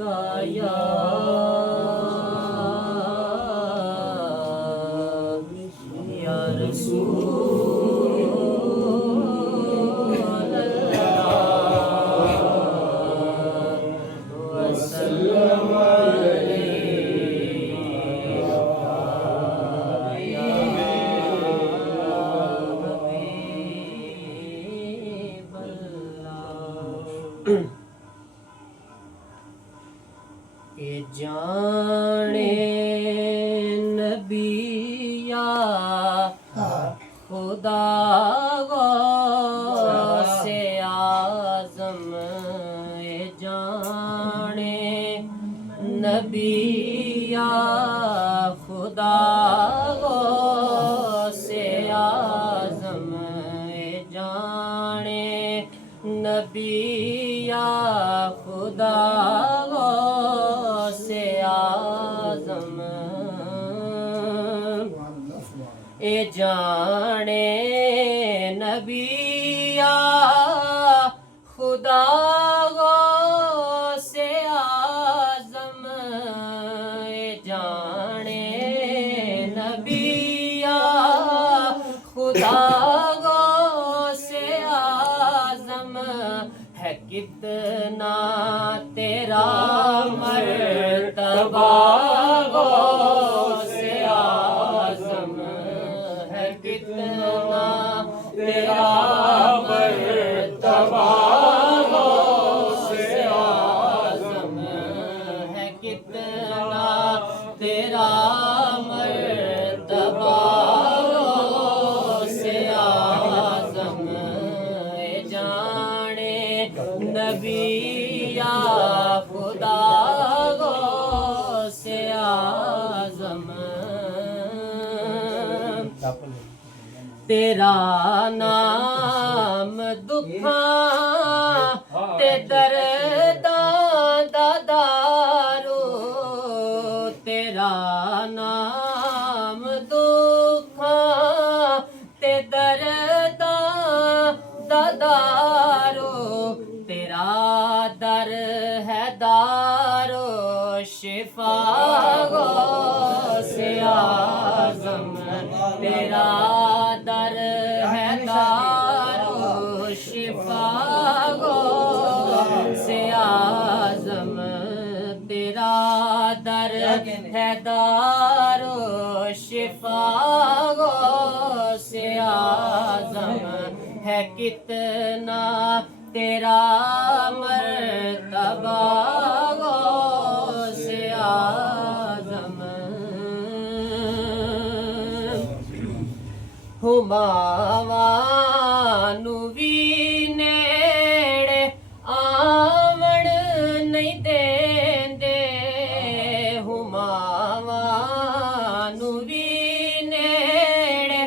गाया या रसूल अल्लाह वसल्लम अलैका हबीब अल्लाह। के जाने नबिया खुदा से आज़म ए जाने नबिया खुदा से आज़म ए जाने नबिया खुदा से आज़म ए जाने नबिया खुदा से आज़म ए जाने नबिया खुदा से आज़म है कितना तेरा मर्तबा से आज़म है कितना तेरा मर्तबा से आज़म है कितना तेरा मर्तबा से आज़म जाने नबिया खुदा से आज़म तेरा नाम दुखां ते दर्दां दा दारू तेरा नाम दुखां ते दर्दां दा दारू तेरा दर है दारो शिफा से आज़म तेरा दर है दारो शिफा से आज़म तेरा दर है दारो शिफा से आज़म है कितना तेरा मर्तबा से आज़म हुमावानु भी नेड़े आवण नहीं देंदे हुमावानु भी नेड़े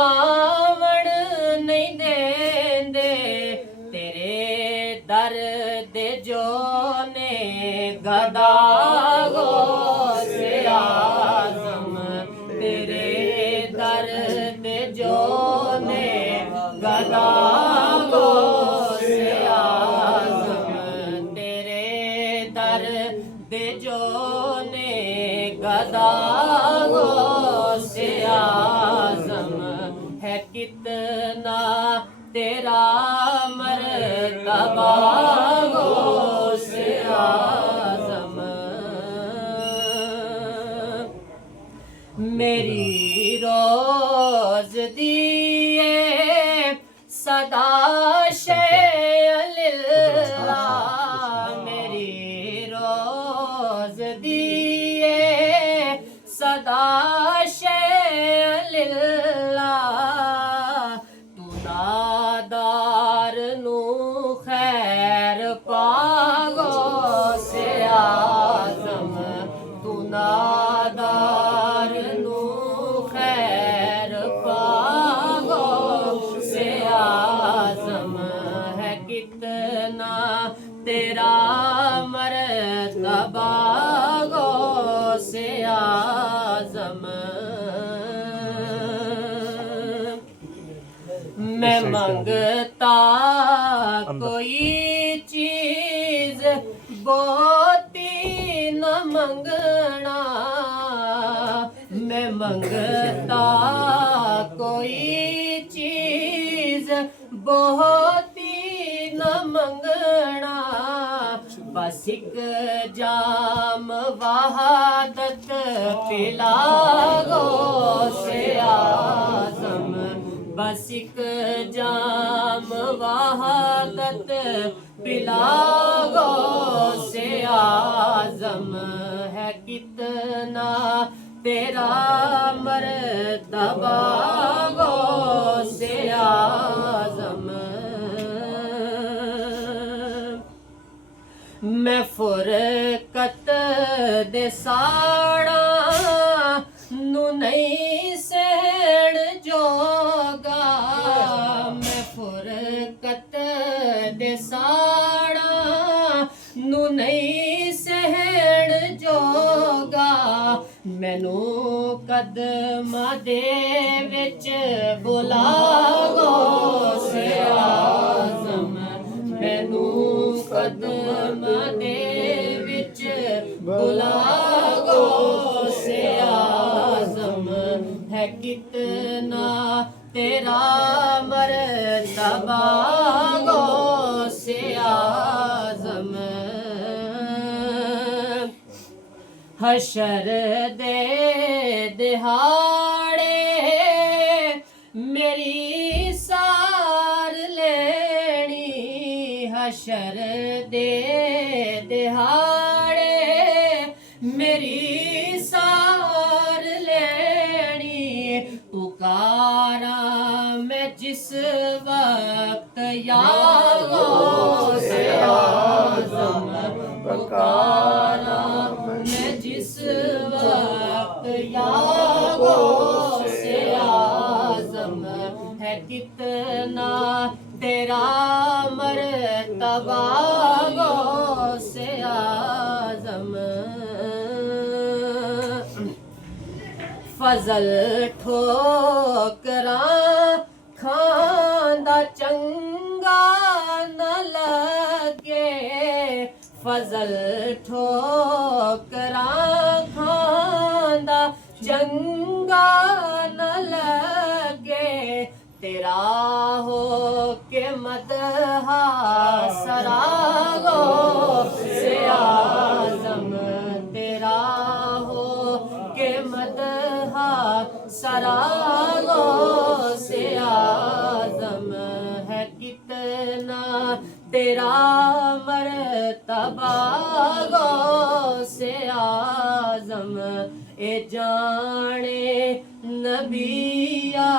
आवण नहीं देंदे तेरे दर्द जो ने गदा से आज़म तेरे दर्द जो ने गदा से आज़म तेरे दर्द जो ने गदा से आज़म है कितना तेरा मर्तबा से आज़म मेरी रोज़ दिए सदा शेअल्लाह मेरी रोज़ दिए सदा शेअल्लाह तू नादार नू खैर पागो से आज़म तू नादार नू खैर पागो से आज़म है कितना तेरा मर्तबा से आज़म मैं मांगता कोई चीज बोती न मंगना, मैं मंगता कोई चीज बहुती न मंगना, बस एक जाम वहादत पिला गौसे आज़म, बस एक जाम वहादत पिला गौसे आज़म, है कितना तेरा मर्तबा गौसे आज़म। मैं फुरकत दे साड़ा नू नहीं सहण जोगा, मैं फुरकत दे साड़ा नू नहीं सहण जोगा, मैनू कदमां दे विच बुला गौसे आज़म, मैनू कदमां दे विच बुला गौसे आज़म, है कितना तेरा मर्तबा गौसे आज़म। हशर दे दिहाड़े मेरी सार लेनी, हशर दे दिहाड़े मेरी सार लेनी, पुकारा मैं जिस वक्त या गौसे आज़म, पुकारा मैं जिस वक्त या गौसे आज़म, है कितना तेरा मर्तबा गौसे आज़म। फजल ठोकरा खांदा चंगा न लगे, फजल ठोकरा खांदा चंगा न लगे, तेरा हो के मदहा सरा गौसे आज़म, तेरा हो के मदहा सरा गौसे आज़म, है कितना तेरा मर्तबा गौसे आज़म। ए जाने नबिया